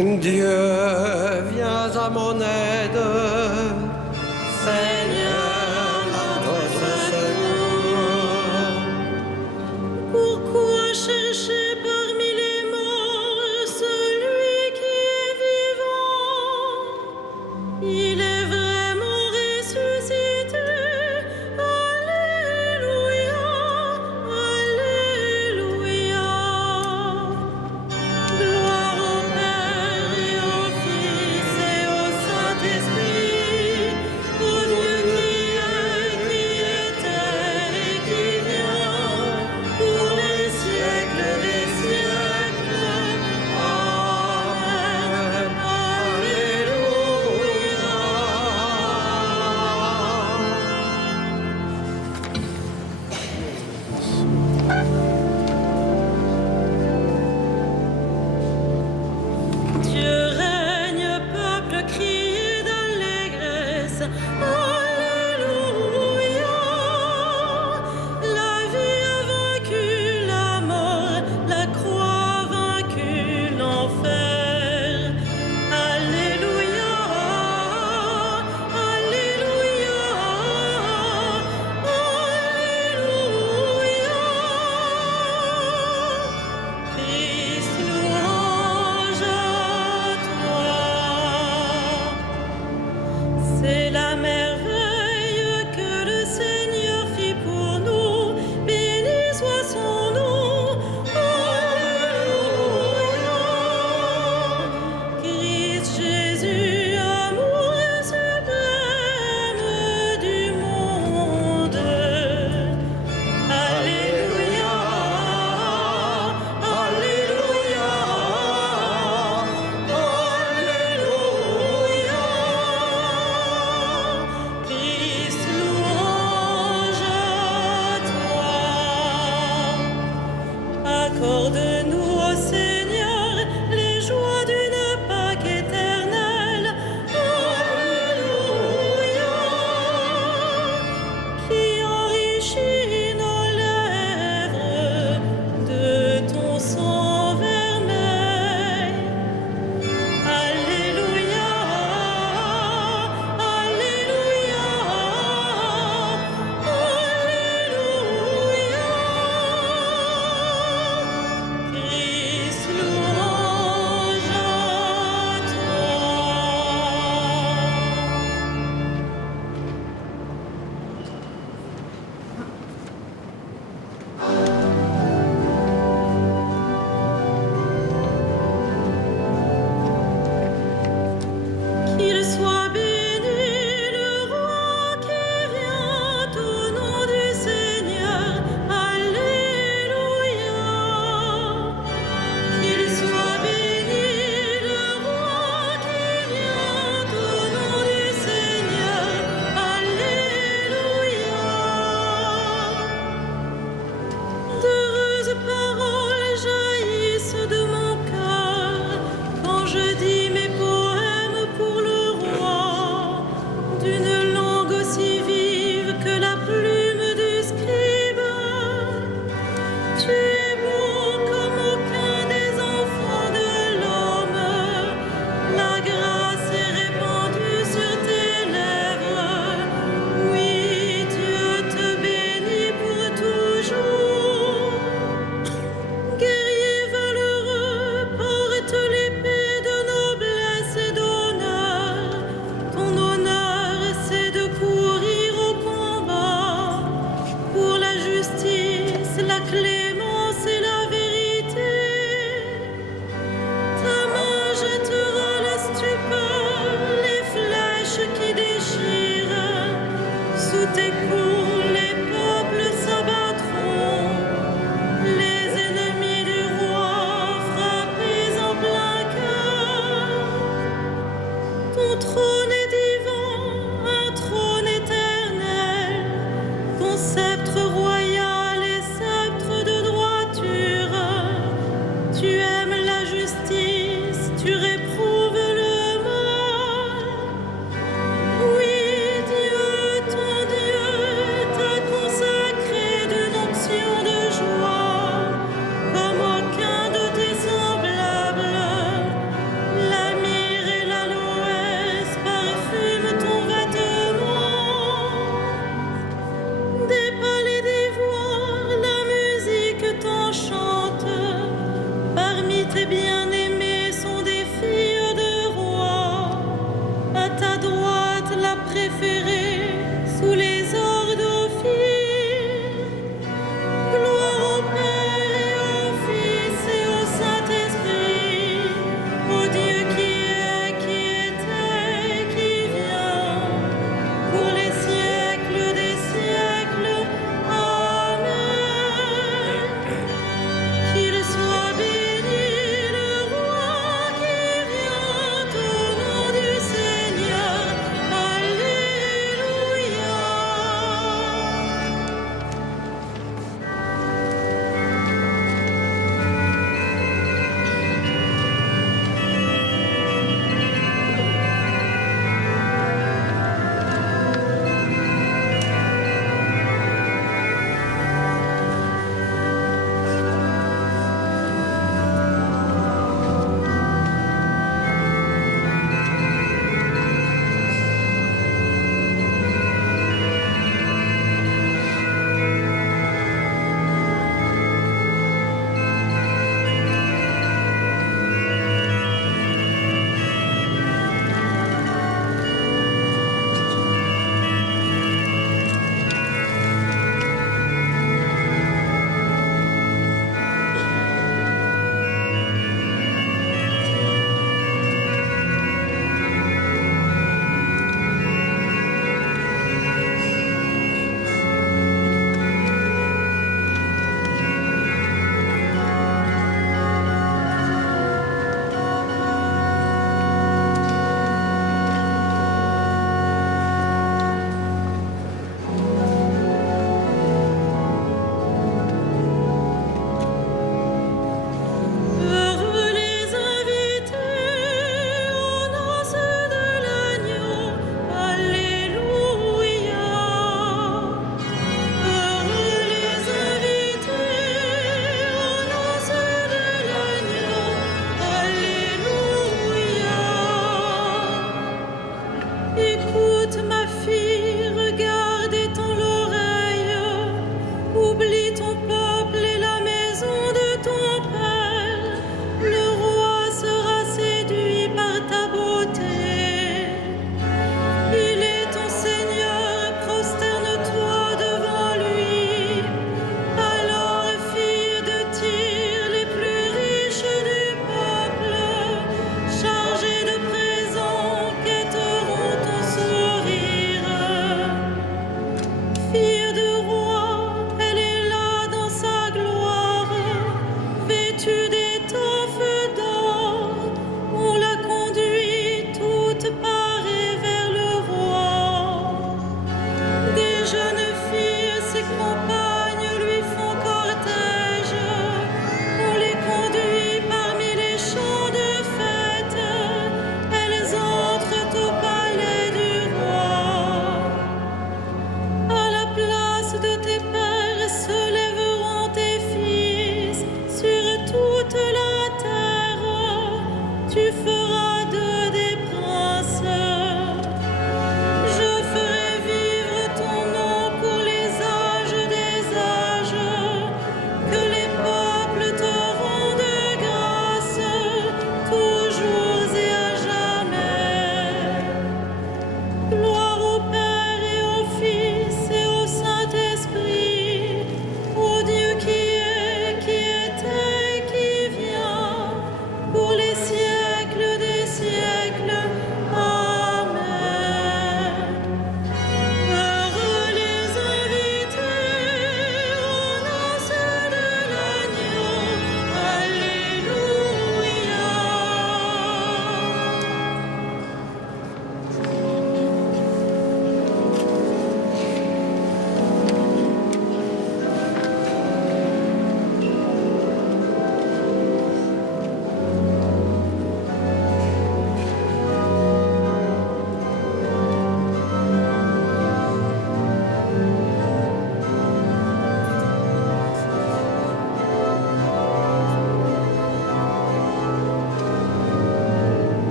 Dieu, viens à mon aide. Seigneur, notre secours. Pourquoi chercher parmi les morts celui qui est vivant? Il est vraiment ressuscité. Alléluia, Alléluia. Gloire au Père et au Fils et au Saint-Esprit, au Dieu qui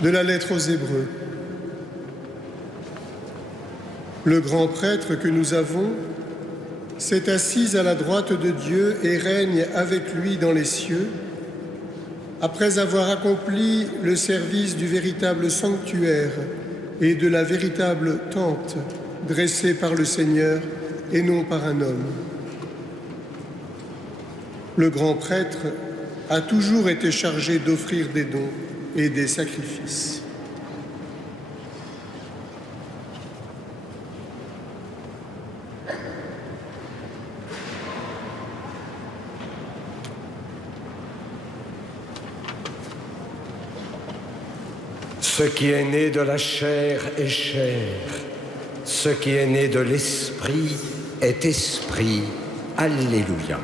De la lettre aux Hébreux. Le grand prêtre que nous avons s'est assis à la droite de Dieu et règne avec lui dans les cieux, après avoir accompli le service du véritable sanctuaire et de la véritable tente dressée par le Seigneur et non par un homme. Le grand prêtre a toujours été chargé d'offrir des dons et des sacrifices. Ce qui est né de la chair est chair, ce qui est né de l'esprit est esprit. Alléluia.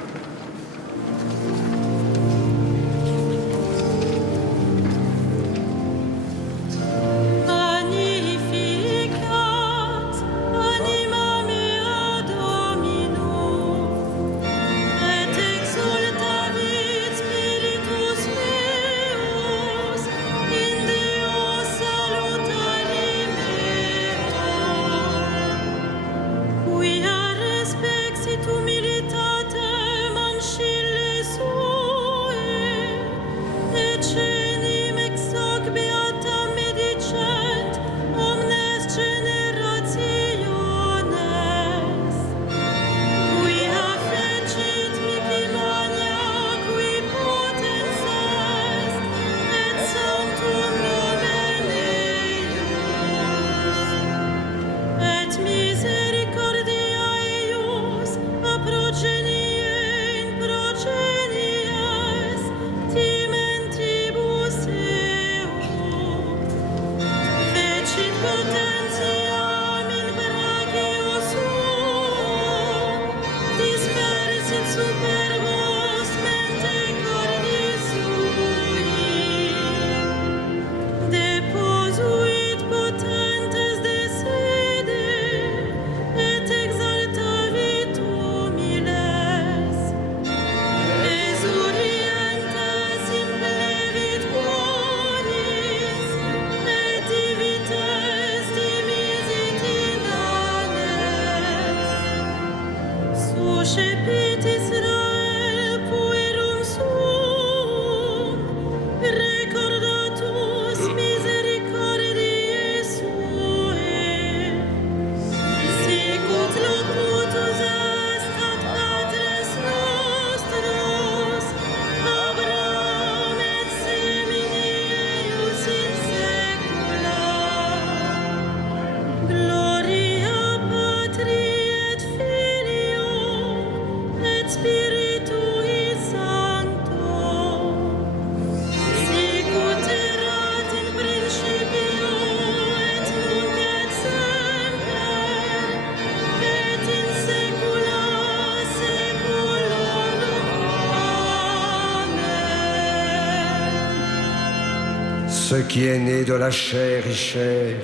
Ce qui est né de la chair est chair,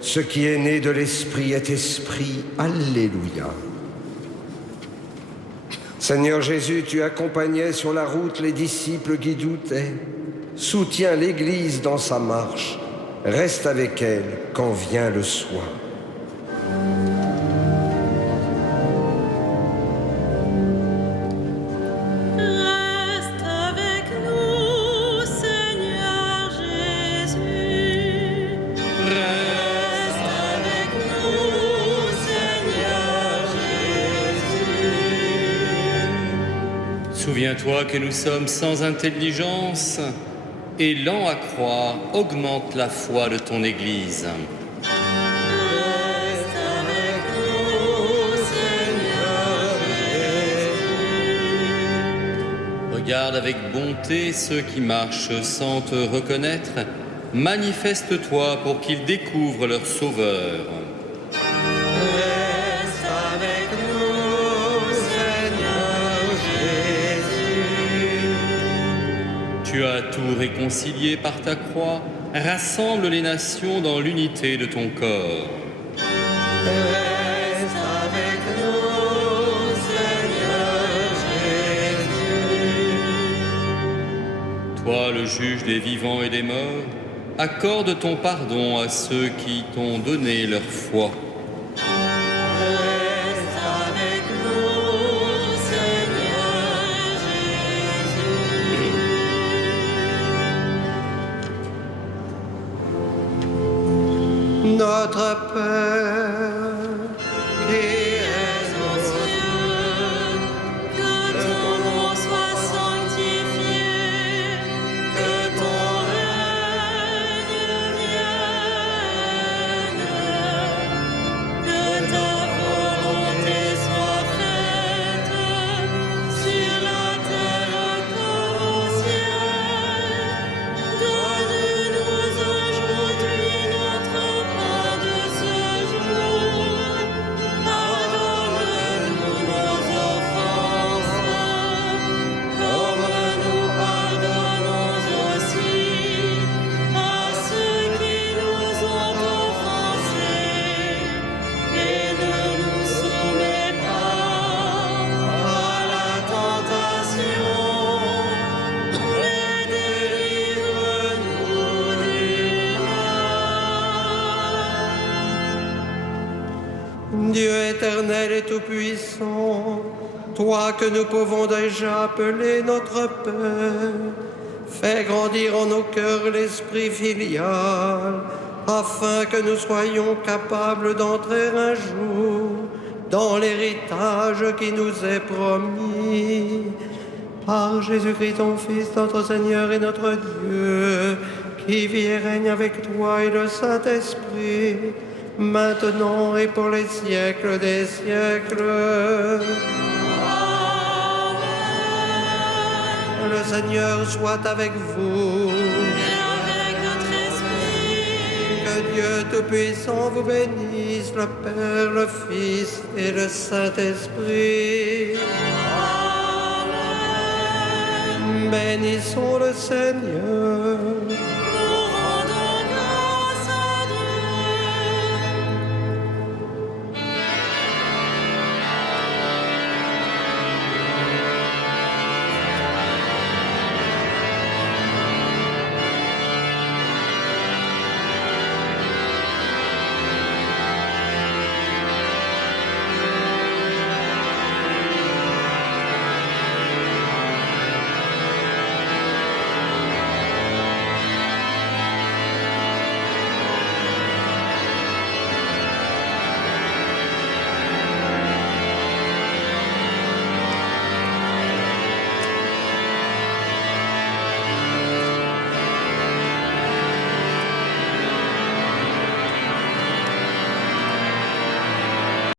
ce qui est né de l'esprit est esprit. Alléluia. Seigneur Jésus, tu accompagnais sur la route les disciples qui doutaient. Soutiens l'Église dans sa marche. Reste avec elle quand vient le soir. Souviens-toi que nous sommes sans intelligence et lents à croire, augmente la foi de ton Église. Reste avec nous, Seigneur Jésus. Regarde avec bonté ceux qui marchent sans te reconnaître. Manifeste-toi pour qu'ils découvrent leur Sauveur. Tu as tout réconcilié par ta croix, rassemble les nations dans l'unité de ton corps. Reste avec nous, Seigneur Jésus. Toi, le juge des vivants et des morts, accorde ton pardon à ceux qui t'ont donné leur foi. Reste avec nous, Seigneur Jésus. Notre Père, qui es aux Cieux, que ton nom soit sanctifié, que ton règne vienne, que ta volonté soit faite sur la terre comme au ciel. Donne-nous aujourd'hui notre pain de ce jour. Pardonne-nous nos offenses, comme nous pardonnons aussi à ceux qui nous ont offensés. Et ne nous soumets pas à la tentation, mais délivre-nous du mal. Dieu éternel et tout-puissant, toi que nous pouvons déjà appeler notre Père, fais grandir en nos cœurs l'esprit filial, afin que nous soyons capables d'entrer un jour dans l'héritage qui nous est promis. Par Jésus-Christ, ton Fils, notre Seigneur et notre Dieu, qui vit et règne avec toi et le Saint-Esprit, maintenant et pour les siècles des siècles. Le Seigneur soit avec vous. Et avec notre esprit, Que Dieu Tout-Puissant vous bénisse, le Père, le Fils et le Saint-Esprit. Amen. Bénissons le Seigneur.